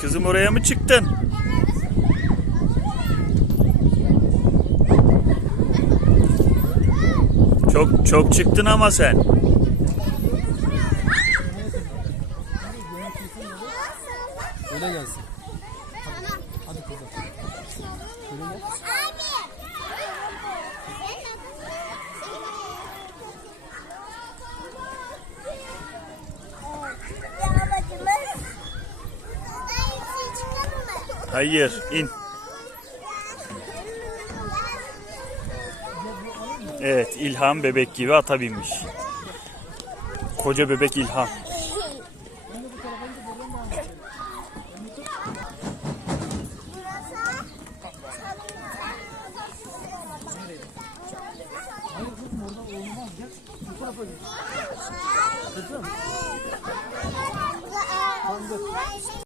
Kızım oraya mı çıktın? Çok çok çıktın ama sen. Öyle gelsin. Hadi kızım. Hayır in. Evet İlham bebek gibi ata binmiş. Koca bebek İlham.